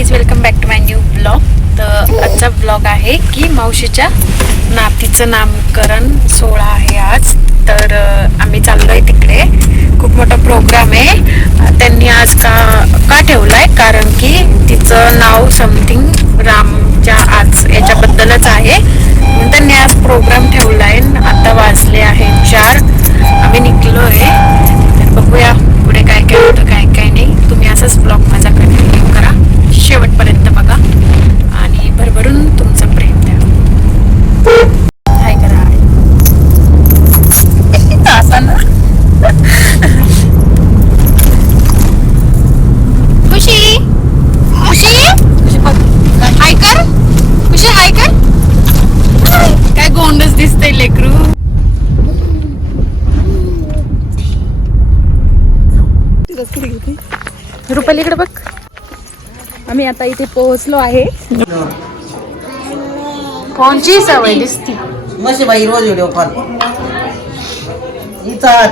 Guys, welcome back to my new blog. तर आजचा blog आहे की मावशीच्या नातीचं नामकरण सोहळा आहे आज. तर आम्ही चाललोय तिकडे. खूप मोठा प्रोग्राम आहे. त्यांनी आज का ठेवलाय, कारण की तिचं नाव समथिंग रामच्या आज याच्याबद्दलच आहे. त्यांनी आज प्रोग्राम ठेवलाय. आता वाजले आहे 4. आम्ही निघलोय. तर बघूया पुढे काय काय होतं, काय काय नाही. तुम्ही असाच ब्लॉग माझा कंटिन्यू करा, शेवटपर्यंत बघा आणि भरभरून तुमचं प्रेम द्या. हाय करा. असं ना. खुशी खुशी हाय कर. खुशी हाय कर. काय गोंडच दिसतंय लेकरू. रुपालीकडे बघ. आम्ही आता इथे पोहोचलो आहे. कोणची सवय दिसती मशी बाई रोज व्हिडिओ कॉल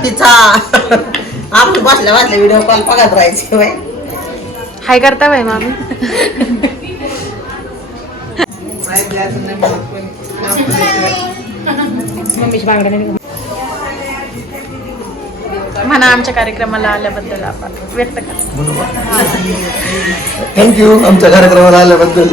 तिचा आपण बसल्या बसल्या व्हिडिओ कॉल बघत राहायचे बाई. हाय करता बाई मामी. म्हणा आमच्या कार्यक्रमाला आल्याबद्दल आपण व्यक्त करा. थँक्यू आमच्या कार्यक्रमाला आल्याबद्दल.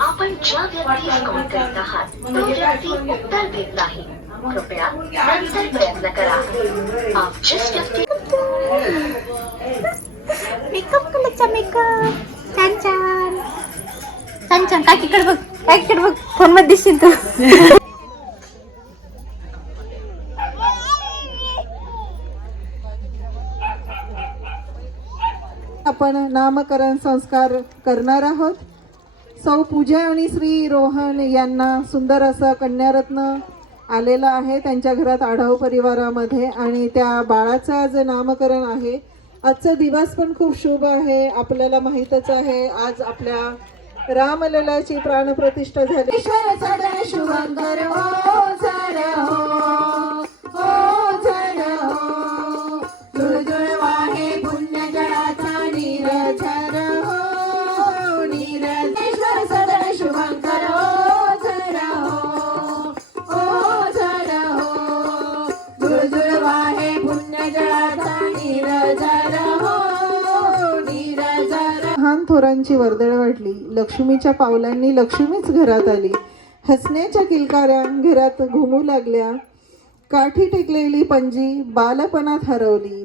आपण ज्या व्यक्तीस कॉल करत आहात तो व्यक्ती उत्तर देत नाही. कृपया नंतर प्रयत्न करा. आप जिस व्यक्ती मेकअप कलरचा मेकअप छान छान छान छान. काकीकडे बघ, काकीकडे बघ. फोन मध्ये दिसशील तू. आपण नामकरण संस्कार करणार आहोत. सौ पूजा आणि श्री रोहन यांना सुंदर असं कन्यारत्न आलेलं आहे त्यांच्या घरात आढाव परिवारामध्ये. आणि त्या बाळाचं आज नामकरण आहे. आजचा दिवस पण खूप शुभ आहे. आपल्याला माहीतच आहे आज आपल्या रामललाची प्राणप्रतिष्ठा झाली. थोरांची वर्दळ वाढली. लक्ष्मीच्या पावलांनी लक्ष्मीच घरात आली. हसण्याच्या किलकाऱ्या घरात घुमू लागल्या. काठी टेकलेली पंजी बालपणात हरवली.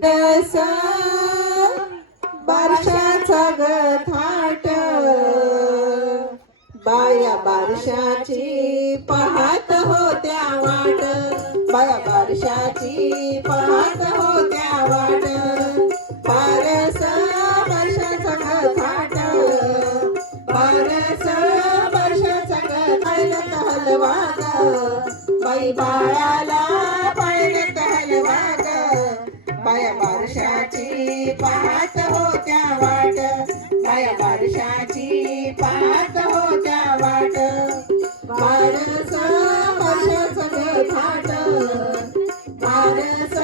बारशाचा गथाट बाया बारशाची पाहत होत्या वाट. बाया बारशाची पाहत होत्या वाट. पारस वर्षाचा गथाट पारस वर्षाचा गथाट हलवा ग बाई बाळाला पाळण्यात हलवा ग. बाया बारशाची पाहत होत्या वाट. बाया बारशाची पाहत होत्या वाट. पारस वर्षाचा गथाट पारस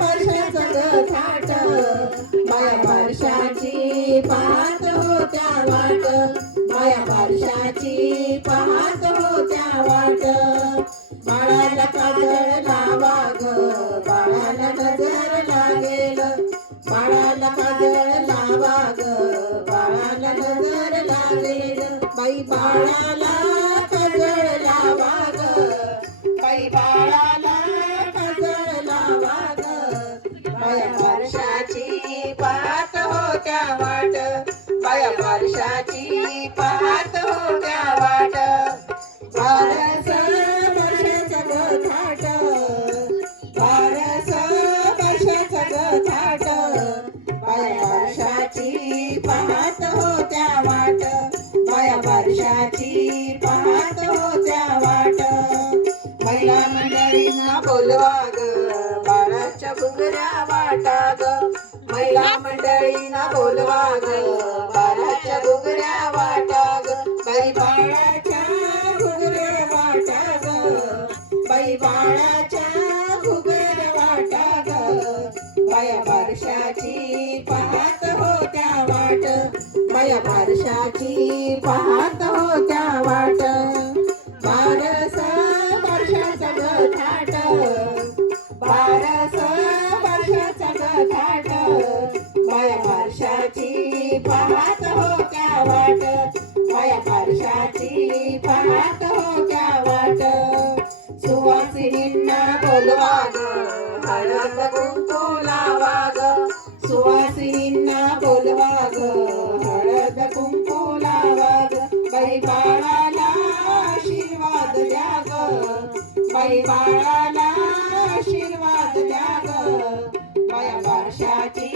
वर्षाचा गथाट बाया बारशाची पाहत होत्या वाट. बाया बारशाची पाहत होत्या वाट. बाळाला काजळ लावा ग बाळाला नजर लागेल. बाळाला काजळ लावा ग बाळाला नजर लागेल. बाई बाळाला काजळ लावा ग बाई बाळाला काजळ लावा ग. बाया बारशाची पाहत होत्या वाट. बाया बारशाची पाहत होत्या वाट. बारस वर्षाचा गथाट बारस वर्षाचा गथाट बाया बारशाची पाहत होत्या वाट. बाया बारशाची पाहत होत्या वाट. महिला मंडळींना बोलवा ग बाळाच्या घुंगऱ्या वाटा ग. महिला मंडळींना बोलवा ग बाळाच्या घुंगऱ्या वाटा ग. बाई बाळाच्या घुंगऱ्या वाटा ग. माया बारशाची पाहत होत्या वाट, बारस वर्षाचा ग थाट, बारस वर्षाचा ग थाट, माया बारशाची पाहत होत्या वाट, माया बारशाची पाहत होत्या वाट. सुवासिनींना बोलवा ग, हळद कुंकू लावा ग, सुवासिनींना बोलवा ग, हळद कुंकू लावा ग. बाई बाळाला आशीर्वाद द्या ग, बाई बाळाला आशीर्वाद द्या ग. माया बारशाची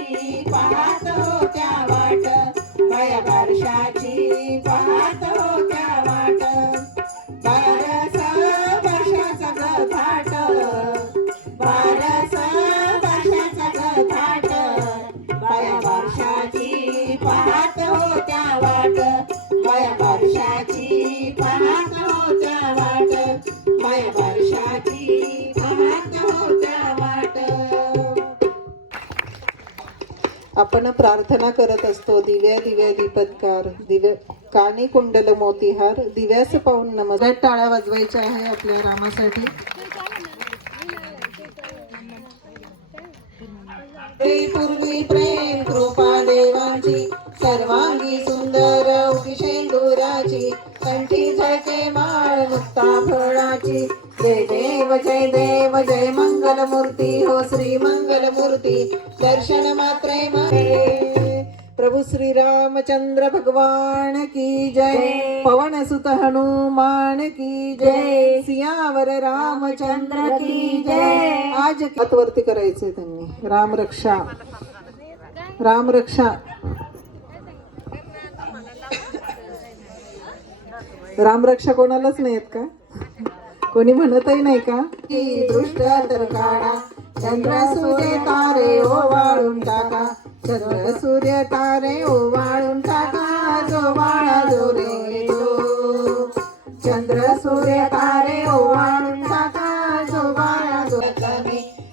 पाहत होत्या वाट, माया बारशाची पाहत होत्या वाट. बारस वर्षाचा ग थाट, बारस वर्षाचा ग थाट, माया बारशाची पाहत होत्या वाट, माया बारशाची पाहत होत्या वाट, माया बारशाची पाहत होत्या वाट. आपण प्रार्थना करत असतो, दिव्या दिव्या दीपत्कार, दिव्य कानी कुंडल मोतीहार, दिव्यास पाहून नमस्कार. टाळ्या वाजवायच्या आहे आपल्या रामासाठी. पूर्वी प्रेम कृपा देवाची, सर्वांगी सुंदर उदिशेंदुराची, कंठी झळके माळ मुक्ता फळाची. जय देव जय देव जय मंगल मूर्ती, हो श्री मंगल मूर्ती, दर्शन मात्रे मरे. प्रभु श्री रामचंद्र भगवान की जय, पवन सुत हनुमान की जय, सियावर रामचंद्र की जय. आज हातवरती करायचे त्यांनी. राम रक्षा, राम रक्षा. राम रक्षा कोणालाच नाहीत का? कोणी म्हणतही नाही का? दृष्ट तर काढा, चंद्र सूर्य तारे ओवाळून टाका, चंद्र सूर्य तारे ओवाळून टाका, जो बाळा जो रे जो, चंद्र सूर्य तारे ओवाळून टाका, जो बाळा जो.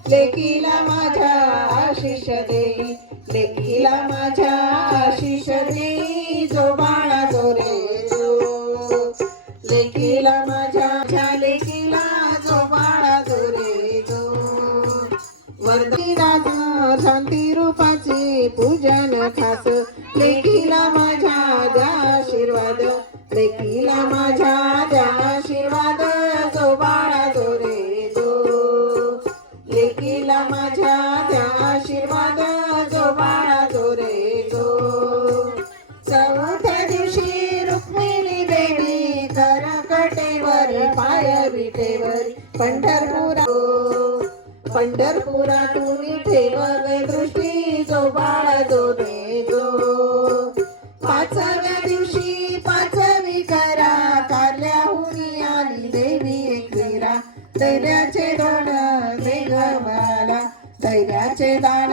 लेकीला माझ्या आशिष देई, लेकीला माझ्या आशिष देई, जो बाळा जो रे जो, लेकीला माझ्या लेकीला जो बाळा जो रे जो. वर्दी राजा शांती रूपाची पूजन खास, लेकीला माझ्या द्या आशीर्वाद, लेकीला माझ्या द्या आशीर्वाद, जो बाळा जो रे जो, लेकीला माझ्या द्या आशीर्वाद, जो बाळा जो रे जो. चौथ्या दिवशी रुक्मिणी देवी करकटेवर पाय विटेवर, पंढरपुरातून ठेव दृष्टी, जो बाळा जो रे जो. पाचव्या दिवशी पाचवी करा, कारल्याहून आली देवी एकविरा, धैर्याचे दान दे ग बाळाला, धैर्याचे दान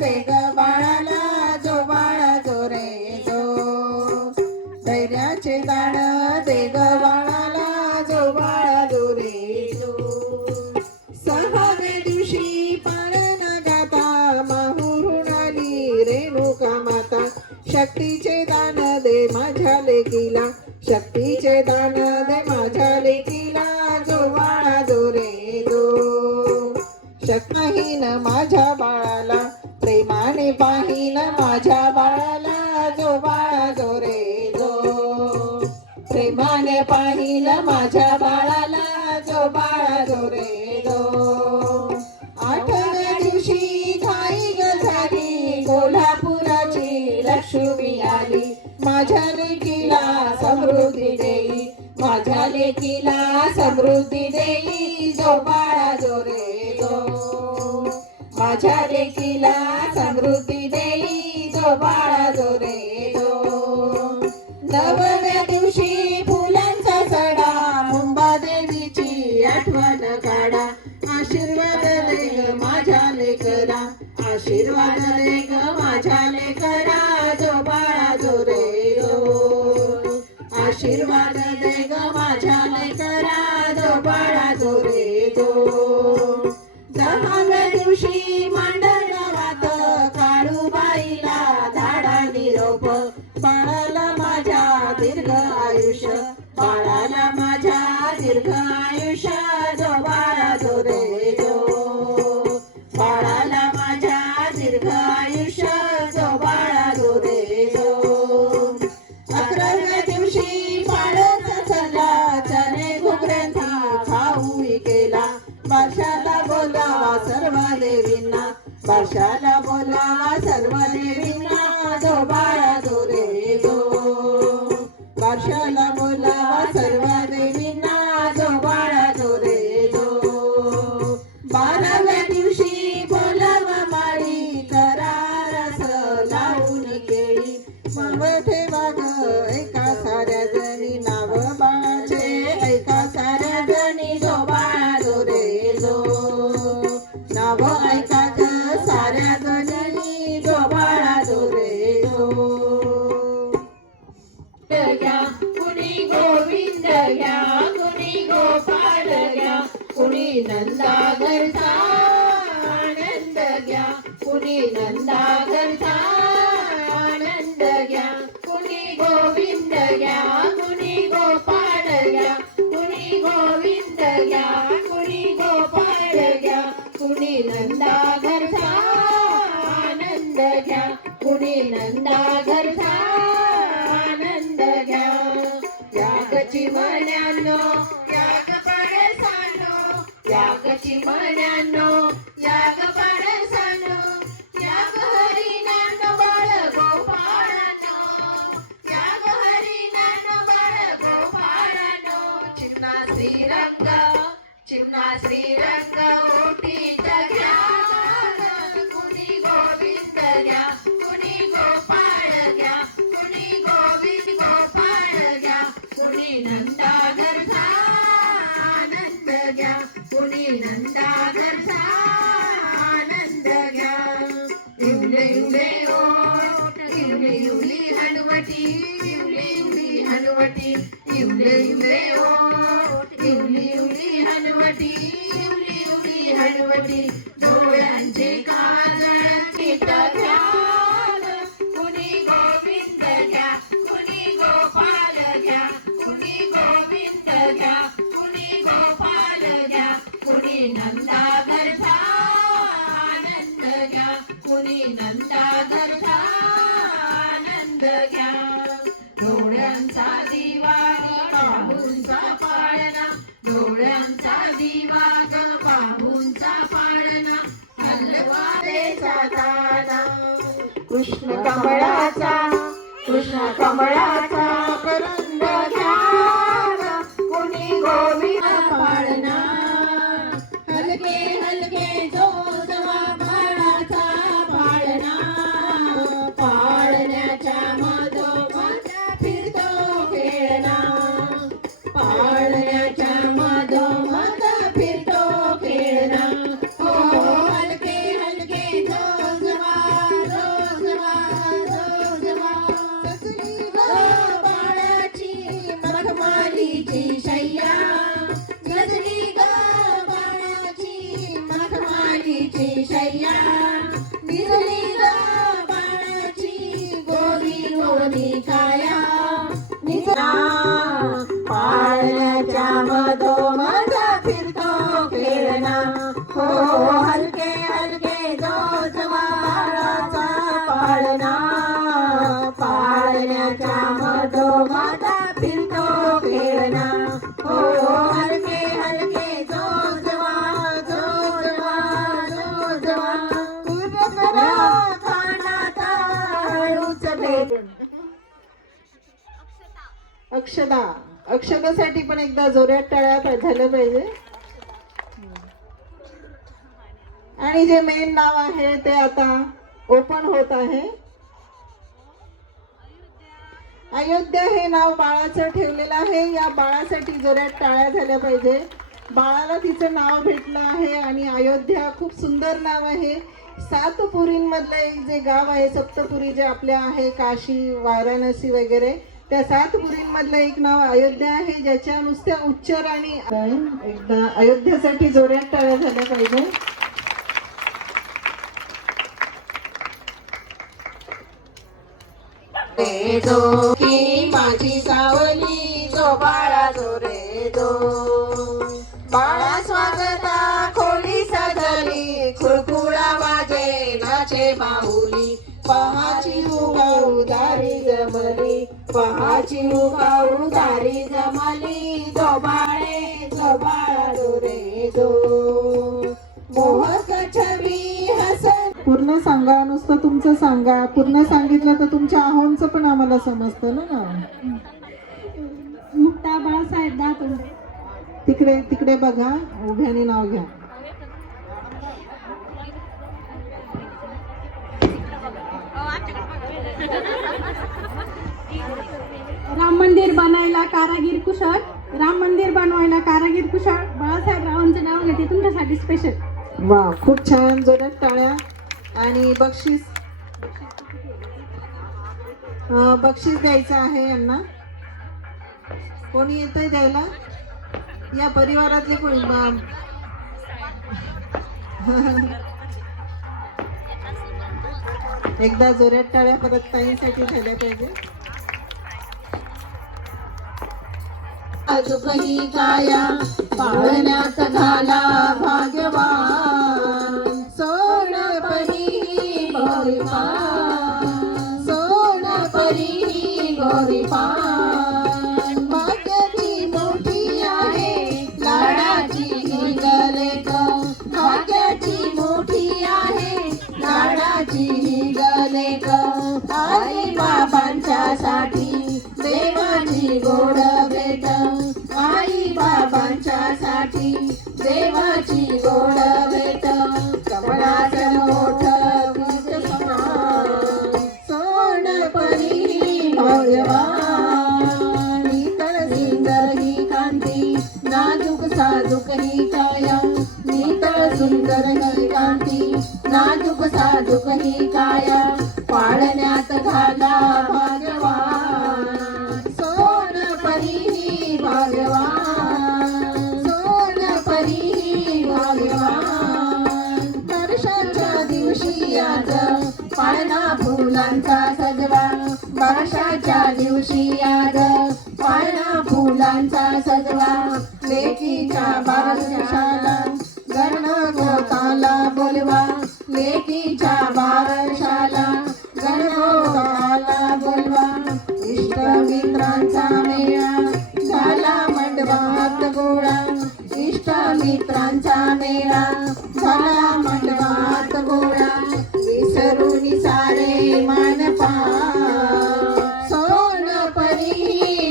दे ग बाळाला, जो बाळा जो रे जो, धैर्याचे दान दे ग बाळाला, जो बाळा जो रे जो. सहाव्या दिवशी पाळण गाता, माहुरून आली रेणुका माता, शक्तीचे दान दे माझ्या लेकीला, शक्तीचे दान दे माझ्या लेकीला, जो बाळा जो रे जो. शक्तीहीन माझ्या बाळाला, प्रेमाने पाहीन माझ्या बाळाला, जो बाळा जो रे जो, प्रेमाने पाहीन माझ्या बाळाला, जो बाळा जो रे जो. आठव्या दिवशी घाई ग झाली, कोल्हापुराची लक्ष्मी आली, माझ्या लेकीला समृद्धी देई, माझ्या लेकीला समृद्धी देई, जो बाळा जो रे जो, माझ्या लेकीला समृद्धी देई, जो बाळा जो रे जो. नवव्या दिवशी फुलांचा सडा, मुंबादेवीची आठवण काढा, आशीर्वाद दे ग माझ्या लेकरा, आशीर्वाद दे ग माझ्या लेकरा, जो बाळा जो रे जो, आशीर्वाद दे ग माझ्या लेकरा, जो बाळा जो रे जो. 10व्या दिवशी मांडण गावात, काळूबाईला धाडा निरोप, बाळाला आयुष्य, बाळाला माझ्या दीर्घ आयुष्य, जो बाळा जो रे जो, बाळाला माझ्या दीर्घ आयुष्य, जो बाळा जो रे जो. 11व्या दिवशी बाळाचा चला, चणे घुगऱ्यांचा खाऊ केला, बादशाला बोलावा सर्व देवींना, बादशाला बोलावा सर्व देवींना, जो बाळा जो रे जो, बादशाला बोलावा सर्व देवींना, जो बाळा जो रे जो. 12व्या दिवशी बोलावा माळी, करारस लावून केळी, मग ठेवा ग एका साऱ्या जणी, नाव बाळाचे ऐका साऱ्या जणी, जो बाळा जो रे जो, नाव ऐका ग साऱ्या जणी, जो बाळा जो रे जो. घ्या कुणी गोविंद घ्या, कुणी गोपाळ घ्या, कुणी नंदाघरचा आनंद घ्या, कुणी नंदाघरचा आनंद घ्या, कुणी गोविंद घ्या, कुणी गोपाळ घ्या, कुणी गोविंद घ्या, कुणी गोपाळ घ्या, कुणी नंदाघरचा आनंद घ्या, कुणी नंदाघरचा आनंद घ्या. यागची मन्यानो याग पडसानो, यागची मन्यानो याग पडसानो, याग हरिनानो बाळ गोपाळानो, याग हरिनानो बाळ गोपाळानो. चिमणा श्रीरंग चिमणा श्रीरंग ओटीत घ्या, कुणी गोविंद घ्या, कुणी गोपाळ घ्या, कुणी गोविंद गोपाळ घ्या, कुणी नंदाघरचा आनंद घ्या, कुणी नंदाघरचा आनंद घ्या. इवले इवले ओठ, इवली इवली हनुवटी, इवली इवली हनुवटी, इवले इवले ओठ, इवली इवली हनुवटी, इवली इवली हनुवटी. डोळ्यांचे काजळ चित घ्या, कुणी गोविंद घ्या, कुणी गोपाळ घ्या, कुणी गोविंद घ्या, कुणी गोपाळ घ्या, कुणी नंदाघरचा आनंद घ्या, कुणी नंदाघरचा आनंद घ्या. डोळ्यांचा दिवा बाबूंचा पाळणा, डोळ्यांचा दिवा बाबूंचा पाळणा, हलवालेचा ताना, कृष्ण कमळाचा कृष्ण कमळाचा करंद घ्या, कुणी गोविंद पाळणा. हलके हलके जो जवा बाळाचा पाळणा, पाळण्याच्या मधोमध फिरतो खेळणा, पाळण्याच्या मधोमध फिरतो खेळणा. हो हलके हलके जो जवा जो जवा जो जवा, सजली ग बाळाची मखमालीची शय्या, गजली ग बाळाची मखमालीची शय्या, निजली ग बाळाची गोरी गोरी काया, निजला पाळण्याच्या मधोमध फिरतो खेळणा. हो हलके हलके जो जवा बाळाचा पाळणा, पाळण्याच्या मधोमध फिरतो खेळणा. हो हलके हलके जो जवा जो जवा जो जवा, तुझ करा कानात हळूच भेट. अक्षदा अक्षदासाठी पण एकदा जोरात टाळ्या झालं पाहिजे. आणि जे मेन नाव आहे ते आता ओपन होत आहे. अयोध्या हे नाव बाळाचं ठेवलेलं आहे. या बाळासाठी जोरात टाळ्या झाल्या पाहिजे. बाळाला तिचं नाव भेटलं आहे आणि अयोध्या खूप सुंदर नाव आहे. 7 पुरींमधलं एक जे गाव आहे, सप्तपुरी जे आपल्या आहे, काशी वाराणसी वगैरे, त्या 7 पुरींमधलं एक नाव अयोध्या आहे, ज्याच्या नुसत्या उच्चाराने एकदा अयोध्यासाठी जोरात टाळ्या झाल्या पाहिजे. माझी सावली दो रे दो. बाळा स्वागता खोली सजली खुळखुळा वाजे नाचे माऊली. पहाची उभाऊ दारी जमली पहाची उभाऊ दारी जमली. दो बाळे दो बाळा दो रे दो. मोहक छबी हसन. पूर्ण सांगा, नुसतं तुमचं सांगा. पूर्ण सांगितलं तर तुमच्या आहोंचं पण आम्हाला समजतं ना. मुक्ता बाळासाहेब दातोडे. तिकडे तिकडे बघा, उभ्याने नाव घ्या. राम मंदिर बनायला कारागीर कुशळ. राम मंदिर बनवायला कारागीर कुशळ बाळासाहेब रावांचं नाव घेते तुमच्यासाठी स्पेशल. वा, खूप छान, जोरात टाळ्या. आणि बक्षीस बक्षीस द्यायचं आहे यांना. कोणी येतंय द्यायला? या परिवारातले कोणी? एकदा जोरात टाळ्या परत ताईंसाठी झाल्या पाहिजे. अजूकही काया पाळण्यात घाला भाग्यवान. सोनपरी गोरीपान सोनपरी गोरीपान. भाग्याची मोठी आहे लाडाची ही गलेक. भाग्याची मोठी आहे लाडाची ही गलेक. आई बाबांच्या साठी देवाची गोड भेट. आई बाबांच्या साठी देवाची गोड भेट. कमळाचं मोठं बीज समान. सोनपरी भगवान. नीतळ सुंदर ही कांती नाजूक साजूक ही काया. नीतळ सुंदर ही कांती नाजूक साजूक ही काया. पाळण्यात घाला भगवान. सोनपरी भगवान सोनपरी भगवान. वर्षाच्या दिवशी आज पाळणा फुलांचा सजवा. वर्षाच्या दिवशी आज पाळणा फुलांचा सजवा. लेकीच्या बारशाला गणगोताला बोलवा. लेकीच्या बारशाला गणगोताला बोलवा. इष्ट मित्रांचा मेळा झाला मंडपात गोळा. इष्ट मित्रांचा मेळा झाला मंडपात गोळा. विसरून सारे मानपा. सोनपरी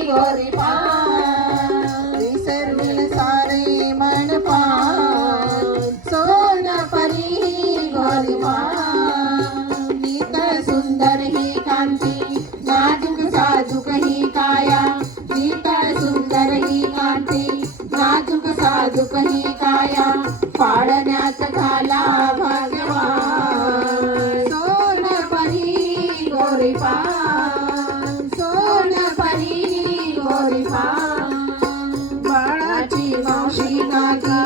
गोरीपान. विसरून सारे मानपा. सोनपरी गोरीपान. नीतळ सुंदर ही कांती नाजूक साजूक ही काया. नीतळ सुंदर ही कांती नाजूक साजूक ही काया. पाळण्यात घाला भगवान. सोनपरी गोरीपान सोनपरी गोरीपान. बाळाची मावशी काकी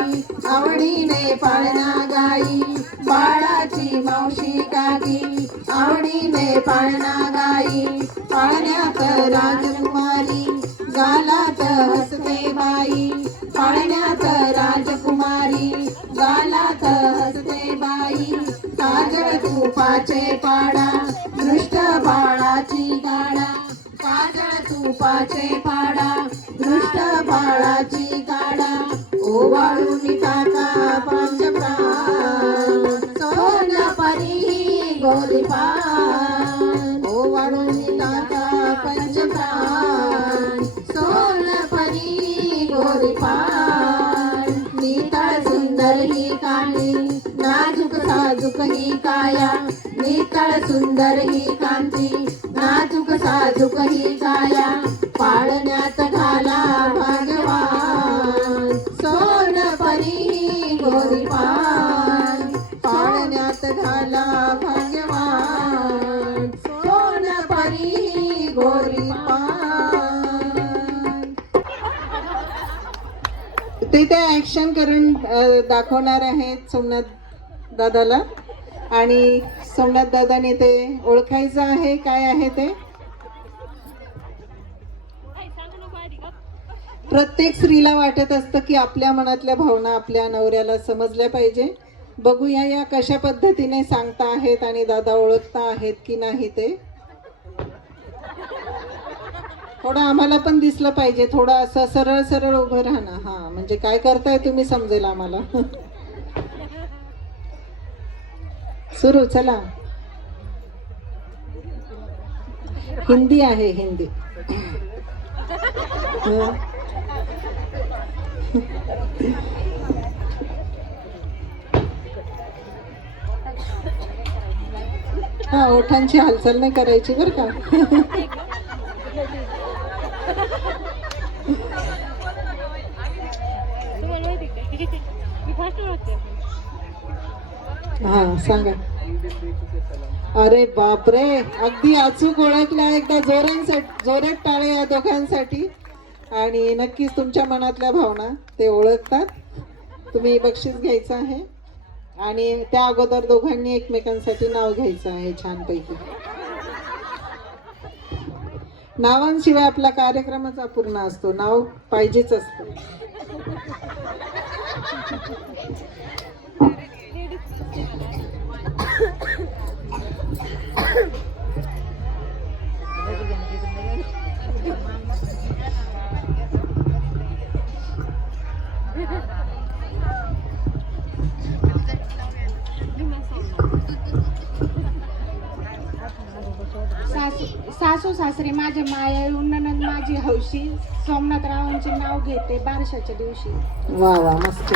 आवडीने पाळणा गाई. बाळाची मावशी काकी आवडीने पाळणा गाई. पाळण्यात राजकुमारी गालात हसते बाई. पाळण्यात राजकुमारी गालात हसते बाई. काजळ तुपाचे पाडा दृष्ट बाळाची गाडा. काजळ तुपाचे पाडा दृष्ट बाळाची गाडा. ओवाळून टाका पंचप्राण. सोनपरी गोरीपान. ओवाळून टाका पंचप्राण. सोनपरी गोरीपान. नीतळ सुंदर ही कांती नाजूक साजूक ही काया. नीतळ सुंदर ही कांती नाजूक साजूक ही काया. पाळण्यात घाला भगवान. सोनपरी गोरीपान. पाळण्यात घाला भगवान. सोनपरी गोरीपान. ते त्या ऍक्शन करून दाखवणार आहेत सोमनाथ दादाला. आणि सोमनाथ दादाने ते ओळखायचं आहे काय आहे ते. प्रत्येक स्त्रीला वाटत असतं की आपल्या मनातल्या भावना आपल्या नवऱ्याला समजल्या पाहिजे. बघूया या कशा पद्धतीने सांगता आहेत आणि दादा ओळखता आहेत की नाही ते. थोडं आम्हाला पण दिसलं पाहिजे, थोडं असं सरळ सरळ उभं राहणं. हा म्हणजे काय करताय तुम्ही समजेल आम्हाला. सुरू, चला. हिंदी आहे, हिंदी. हा, ओठांची हालचाल नाही करायची बरं का. हा सांगा. अरे बापरे, अगदी अचूक ओळखला. एकदा जोरात टाळे या दोघांसाठी. आणि नक्कीच तुमच्या मनातल्या भावना ते ओळखतात. तुम्ही बक्षीस घ्यायचं आहे आणि त्या अगोदर दोघांनी एकमेकांसाठी नाव घ्यायचं आहे छानपैकी. नावांशिवाय आपला कार्यक्रमच अपूर्ण असतो, नाव पाहिजेच असतं. सासू सासरे माझे मायाळू, नणंद माझी हौशी, सोमनाथरावांचे नाव घेते बारशाच्या दिवशी. वा वा, मस्त.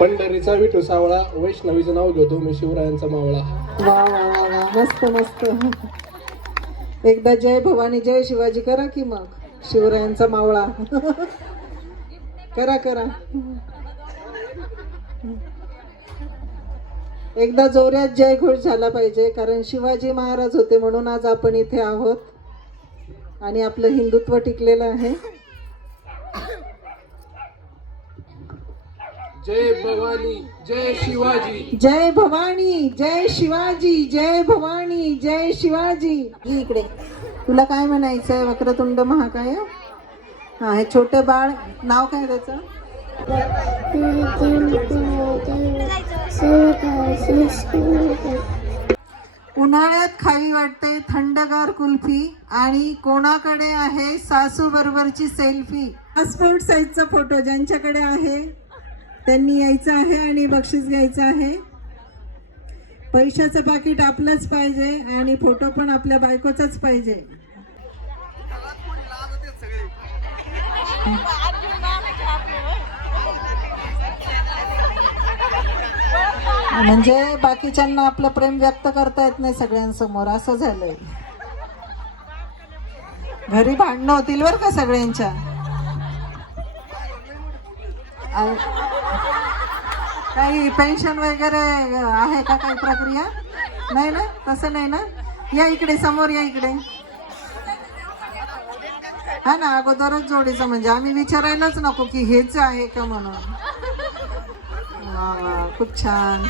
पंढरीचा विठू सावळा, वैष्णवीचं नाव घेतो मी शिवरायांचा मावळा. वा वा वा वा, मस्त मस्त. एकदा जय भवानी जय शिवाजी करा की मग. शिवरायांचा मावळा. करा करा. एकदा जोरात जय घोष झाला पाहिजे, कारण शिवाजी महाराज होते म्हणून आज आपण इथे आहोत आणि आपलं हिंदुत्व टिकलेलं आहे. जय भवानी जय शिवाजी. जय भवानी जय शिवाजी. जय भवानी जय शिवाजी. इकडे तुला काय म्हणायचंय? वक्रतुंड महाकाय. हा, हे छोटं बाळ नाव काय त्याचं? उन्हाळ्यात खावी वाटते थंडगार कुल्फी आणि कोणाकडे आहे सासू बरोबरची सेल्फी. पासपोर्ट साईजचा फोटो ज्यांच्याकडे आहे त्यांनी यायचं आहे आणि बक्षीस घ्यायचं आहे. पैशाचं पाकिट आपलंच पाहिजे आणि फोटो पण आपल्या बायकोचाच पाहिजे. म्हणजे बाकीच्यांना आपलं प्रेम व्यक्त करता येत नाही सगळ्यांसमोर, असं झालंय. घरी भांडणं होतील बरं का सगळ्यांच्या. काही पेन्शन वगैरे आहे का, काही प्रक्रिया नाही ना? तसं नाही ना? या इकडे समोर, या इकडे. हा ना, अगोदरच जोडीचं म्हणजे आम्ही विचारायलाच नको की हेच आहे का म्हणून. वा वा, खूप छान.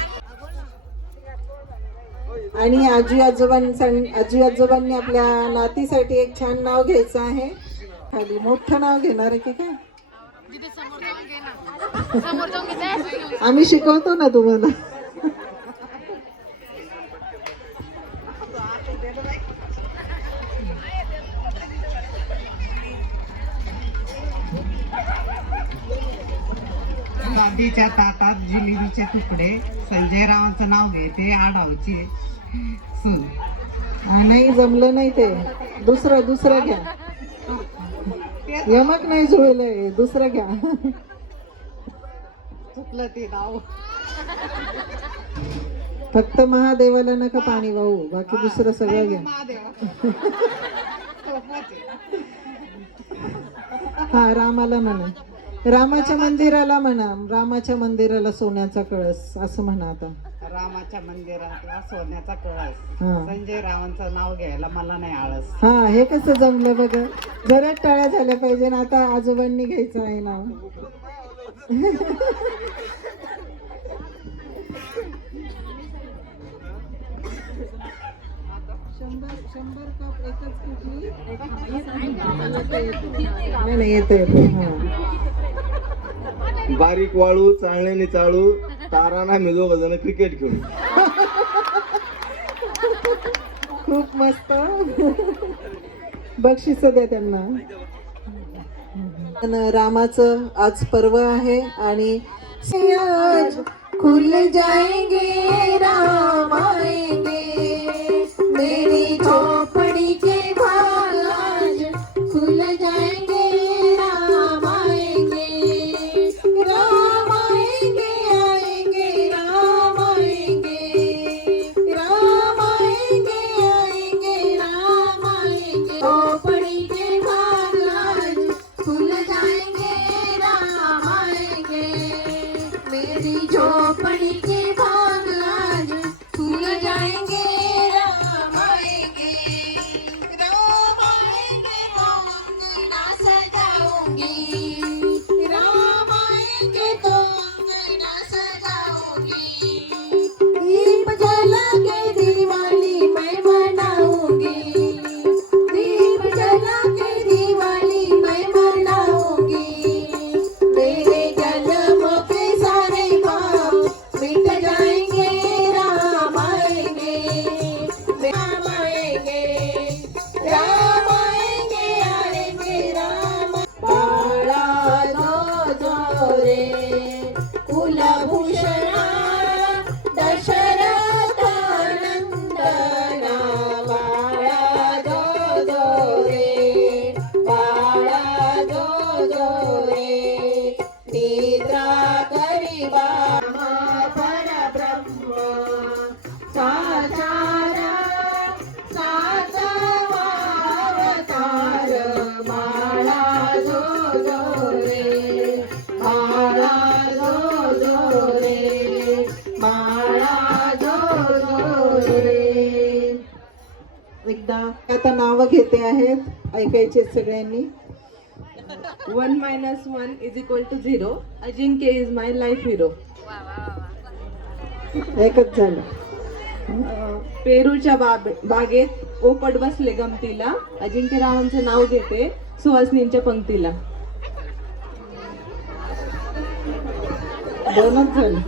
आणि आजी आजोबांनी आपल्या नातीसाठी एक छान नाव घ्यायचं आहे. खाली मोठं नाव घेणार आहे की काय? आम्ही शिकवतो ना तुम्हाला. नदीच्या ताटात जिलेबीचे तुकडे, संजयरावांचं नाव घेते आडावची सून. नाही जमलं नाही ते. दुसरं घ्या. यमक नाही जुळलंय, दुसरं घ्या. चुकलं ते नाव. फक्त महादेवाला नका पाणी वाहू, बाकी दुसरं सगळं घ्या. हा, रामाला म्हणा. रामाच्या मंदिराला म्हणा, रामाच्या मंदिराला सोन्याचा कळस असं म्हणा आता. रामाच्या मंदिरातला सोन्याचा कळस. हा. संजय रावांचं नाव घ्यायला मला नाही आळस. हा, हे कसं जमलं बघा. जरा टाळ्या झाल्या पाहिजे ना. आता आजोबांनी घ्यायचं आहे नाव. शंभर कप एकच कुठली? नाही येते. बारीक वाळू चाळण्याने चाळू ताराना मी दोघ जण क्रिकेट खेळू. खूप मस्त. बक्षीस द्या त्यांना. रामाचं आज पर्व आहे आणि आज खुल जाएंगे राम आएंगे, मेरी झोपड़ी के भाग आज खुल जाएंगे राम आएंगे, राम आएंगे आएंगे राम आएंगे, राम आएंगे आएंगे राम आएंगे, झोपड़ी के भाग आज खुल जाएंगे राम आएंगे, मेरी झोपड़ी के भाग आज खुल जाएंगे राम आएंगे, राम आएंगे तो अंगना सजाऊंगी, राम आएंगे तो अंगना सजाऊंगी, दीप जला के दिवाली मैं मनाऊंगी, दीप जला के दिवाली मैं मनाऊंगी, मेरे जन्म के सारे पाप मिट जाएंगे राम आएंगे, राम आएंगे, राम आएंगे आएंगे राम. बाळा जो जो रे कुलभूषणा दशरथ नंदना, बाळा जो जो रे, बाळा जो जो रे, निद्रा करिबा परब्रह्म साचारा सातवा अवतार, बाळा जो जो रे, बाळा जो जो रे, बाळा जो जो रे. एकदा आता नाव घेते आहेत, ऐकायचे सगळ्यांनी. 1 - 1 = 0. अजिंक्य इज माय लाईफ हिरो. एकच झालं. पेरूच्या बागेत पोपट बसले गमतीला, अजिंक्यरावांचं नाव घेते सुहासनींच्या पंक्तीला. दोनच झालं.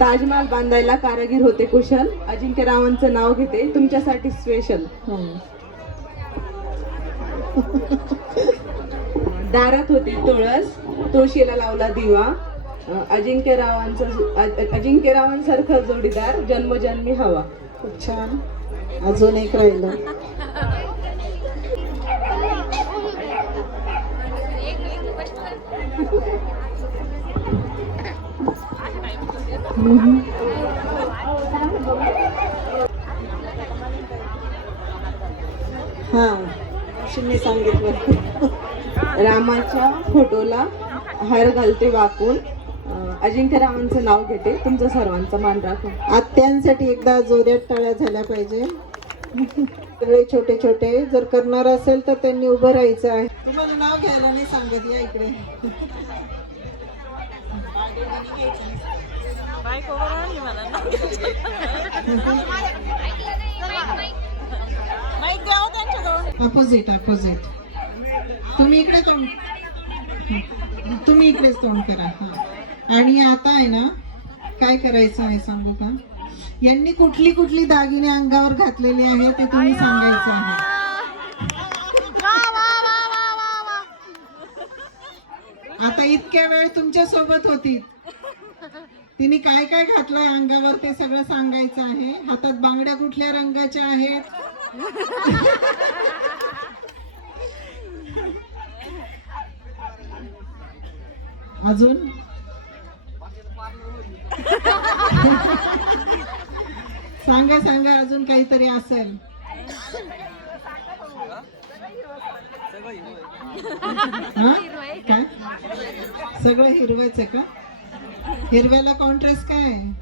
ताजमहाल बांधायला कारागीर होते कुशल, अजिंक्यरावांचं नाव घेते तुमच्यासाठी स्पेशल. दारात होती तुळस, तुळशीला लावला दिवा, अजिंक्यरावांसारखा जोडीदार जन्मजन्मी हवा. खूप छान. अजून एक राहिलं. हा, शिंदे सांगितलं. रामाच्या फोटोला हार घालते वाकून, अजिंक्यरावांचं नाव घेते तुमचं सर्वांचा मान राखून. आत्यांसाठी एकदा जोरात टाळ्या झाल्या पाहिजे. सगळे छोटे छोटे जर करणार असेल तर त्यांनी उभं राहायचं आहे. तुम्हाला नाव घ्यायला नाही सांगत. या इकडे. Opposite opposite. तुम्ही इकडे तोंड, तुम्ही इकडेच तोंड करा. आणि आता आहे ना, काय करायचं आहे सांगू का? यांनी कुठली कुठली दागिने अंगावर घातलेले आहे ते तुम्ही सांगायचं आहे. आता इतक्या वेळ तुमच्या सोबत होती, तिने काय काय घातलंय अंगावर ते सगळं सांगायचं आहे. हातात बांगड्या कुठल्या रंगाच्या आहेत? अजून सांगा सांगा, अजून काहीतरी असेल. हा? काय सगळं हिरवाच आहे का? हिरव्याला कॉन्ट्रास्ट काय आहे?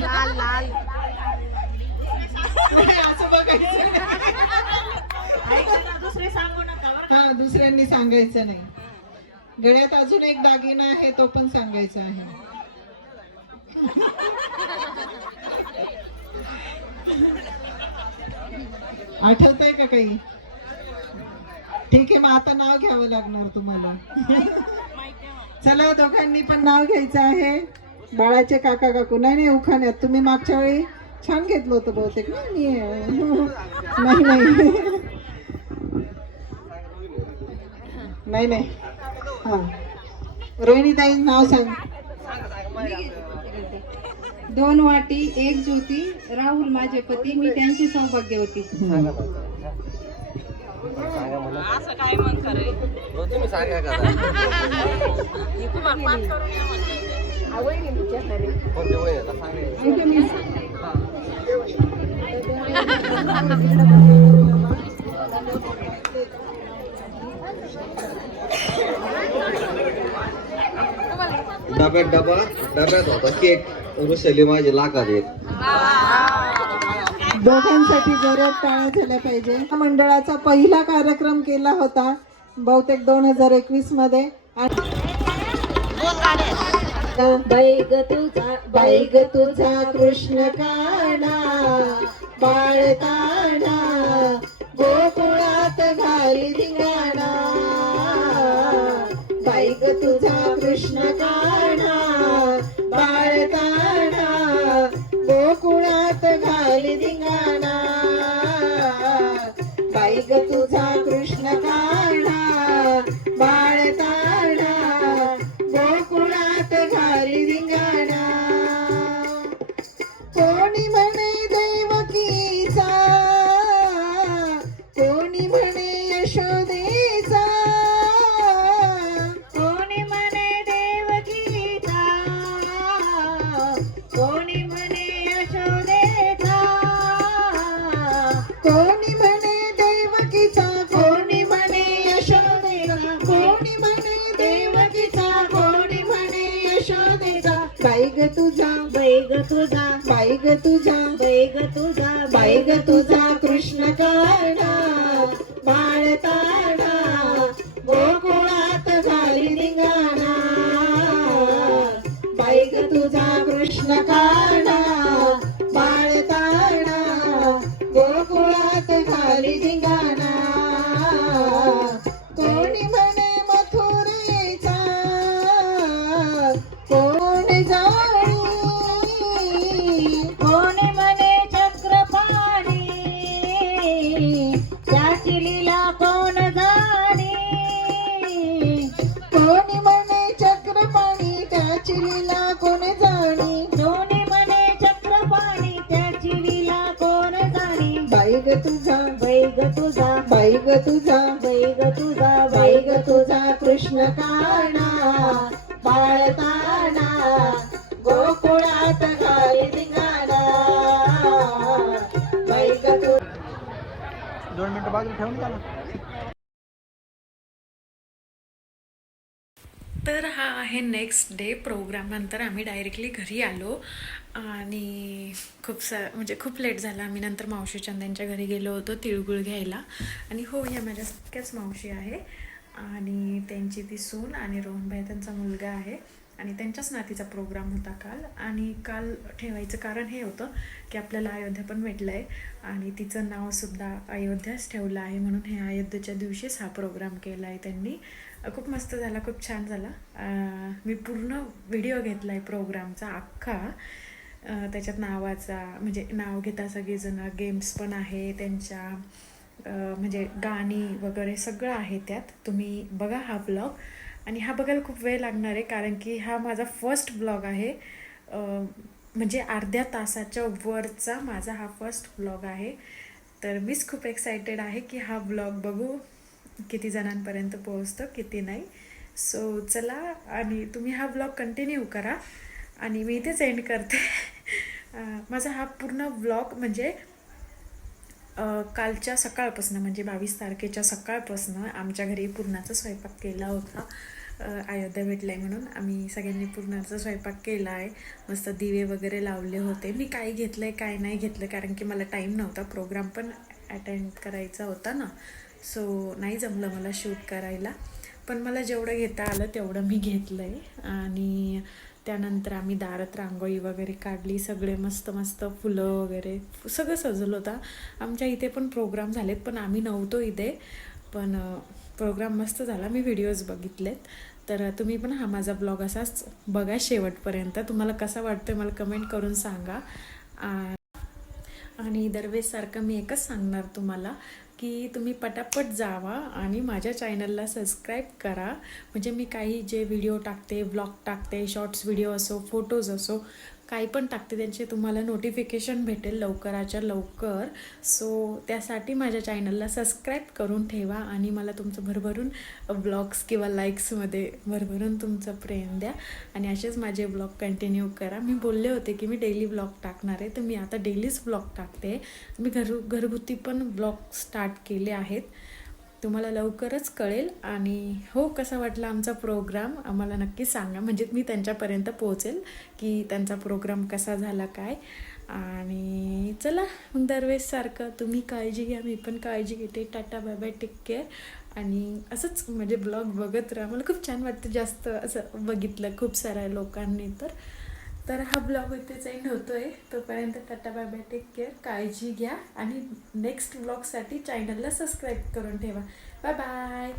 लाल लाल असं बघायचं. हा, दुसऱ्यांनी सांगायचं नाही. गळ्यात अजून एक दागिना आहे, तो पण सांगायचा आहे. आठवतंय का काही? ठीक आहे, मग आता नाव घ्यावं लागणार तुम्हाला. चला, दोघांनी पण नाव घ्यायचं आहे. बाळाचे काका काकू. नाही उखाण्यात. तुम्ही मागच्या वेळी छान घेतलं होतं बहुतेक ना? नाही. हा, रोहिणीताई नाव सांग. 2 वाटी 1 ज्योती, राहुल माझे पती, मी त्यांची सौभाग्यवती. डब्यात होता केक. रुसली माझी लाखात एक. दोघांसाठी जोरात टाळ्या झाल्या पाहिजे. मंडळाचा पहिला कार्यक्रम केला होता बहुतेक 2021 मध्ये. बाई ग तुझा कृष्ण काना बाळताना गोकुळात घाली धिंगाणा. बाई ग तुझा कृष्ण काना बाळताना गोकुळात घाली धिंगाणा. बाई ग तुझा कृष्ण काना बाळताना गोकुळात घाली धिंगाणा. कोणी म्हणे देवकीचा, कोणी म्हणे यशोदेचा, कोणी म्हणे देवकीचा, कोणी म्हणे यशोदेचा, कोणी म्हणे देवकीचा, कोणी म्हणे यशोदेचा, कोणी म्हणे देवकीचा, कोणी म्हणे यशोदेचा. बाई ग तुझा, बाई ग तुझा, बाई ग तुझा, बाई ग तुझा, बाई ग तुझा कृष्ण काना बाळताना गोकुळात घाली धिंगाणा. बाई ग तुझा कृष्ण काना बाळताना गोकुळात घाली धिंगाणा. कोणी म्हणे मथुरेचा, कोण जाणी, कोणी म्हणे चक्रपाणी, त्याची लीला कोण जाणी. कोणी म्हणे चक्रपाणी, त्याची लीला कोण जाणी. कोणी म्हणे चक्रपाणी, त्याची लीला कोण जाणी. बाई ग तुझा, बाई ग तुझा, बाई ग तुझा, बाई ग तुझा, बाई ग तुझा कृष्ण काना बाळताना गोकुळात घाली धिंगाणा. बाई ग तू. 2 मिनिटं बाजूला ठेवून का ना. तर हा आहे नेक्स्ट डे. प्रोग्रामनंतर आम्ही डायरेक्टली घरी आलो आणि खूप लेट झाला. आम्ही नंतर मावशी चंद्यांच्या घरी गेलो होतो तिळगुळ घ्यायला. आणि हो, या माझ्या सख्याच मावशी आहे आणि त्यांची ती सून आणि रोहनभाई त्यांचा मुलगा आहे. आणि त्यांच्याच नातीचा प्रोग्राम होता काल. आणि काल ठेवायचं कारण हे होतं की आपल्याला अयोध्या पण भेटलं आहे आणि तिचं नावसुद्धा अयोध्याच ठेवलं आहे, म्हणून हे अयोध्येच्या दिवशीच हा प्रोग्राम केला आहे त्यांनी. खूप मस्त झाला, खूप छान झाला. मी पूर्ण व्हिडिओ घेतला आहे प्रोग्रामचा अख्खा. त्याच्यात म्हणजे नाव घेता सगळेजण, गेम्स पण आहे त्यांच्या, म्हणजे गाणी वगैरे सगळं आहे त्यात. तुम्ही बघा हा ब्लॉग. आणि हा बघायला खूप वेळ लागणार आहे कारण की हा माझा फर्स्ट ब्लॉग आहे. म्हणजे अर्ध्या तासाच्या वरचा माझा हा फर्स्ट ब्लॉग आहे. तर मीच खूप एक्सायटेड आहे की हा ब्लॉग बघू किती जणांपर्यंत पोहोचतो, किती नाही. सो चला, आणि तुम्ही हा ब्लॉग कंटिन्यू करा आणि मी इथेच एंड करते. माझा हा पूर्ण ब्लॉग म्हणजे कालच्या सकाळपासून म्हणजे 22 तारखेच्या सकाळपासून आमच्या घरी पुरणाचा स्वयंपाक केला होता. अयोध्या भेटलाय म्हणून आम्ही सगळ्यांनी पुरणाचा स्वयंपाक केला आहे. मस्त दिवे वगैरे लावले होते. मी काय घेतलं आहे काय नाही घेतलं कारण की मला टाईम नव्हता, प्रोग्राम पण अटेंड करायचा होता ना, सो नाही जमलं मला शूट करायला. पण मला जेवढं घेता आलं तेवढं मी घेतलं आहे. आणि त्यानंतर आम्ही दारात रांगोळी वगैरे काढली, सगळे मस्त मस्त फुलं वगैरे सगळं सजवलं होतं. आमच्या इथे पण प्रोग्राम झालेत पण आम्ही नव्हतो इथे, पण प्रोग्राम मस्त झाला. मी व्हिडिओज बघितलेत, तर तुम्ही पण हा माझा ब्लॉग असाच बघा शेवटपर्यंत. तुम्हाला कसा वाटतं मला कमेंट करून सांगा. आणि दरवेळेसारखं मी एकच सांगणार तुम्हाला की तुम्ही पटापट जावा आणि माझ्या चॅनलला सबस्क्राईब करा. म्हणजे मी काही जे व्हिडिओ टाकते, ब्लॉग टाकते, शॉर्ट्स व्हिडिओ असो, फोटोज असो, काही पण टाकते त्यांचे तुम्हाला नोटिफिकेशन भेटेल लवकराच्या लवकर. सो त्यासाठी माझ्या चॅनलला सबस्क्राईब करून ठेवा आणि मला तुमचं भरभरून ब्लॉग्स किंवा लाईक्समध्ये भरभरून तुमचं प्रेम द्या आणि असेच माझे ब्लॉग कंटिन्यू करा. मी बोलले होते की मी डेली ब्लॉग टाकणार आहे, तर मी आता डेलीच ब्लॉग टाकते. मी घरगुती पण ब्लॉग स्टार्ट केले आहेत, तुम्हाला लवकरच कळेल. आणि हो, कसा वाटला आमचा प्रोग्राम आम्हाला नक्की सांगा, म्हणजे मी त्यांच्यापर्यंत पोहोचेल की त्यांचा प्रोग्राम कसा झाला काय. आणि चला मग दरवेळेसारखं तुम्ही काळजी घ्या, मी पण काळजी घेते. Tata bye bye, take care. आणि असंच म्हणजे ब्लॉग बघत राहा, मला खूप छान वाटतं जास्त असं बघितलं खूप साऱ्या लोकांनी. तर हा ब्लॉग इथेच एंड होतोय. तोपर्यंत tata bye bye, take care, काळजी घ्या आणि नेक्स्ट ब्लॉगसाठी चॅनलला सबस्क्राईब करून ठेवा. Bye bye.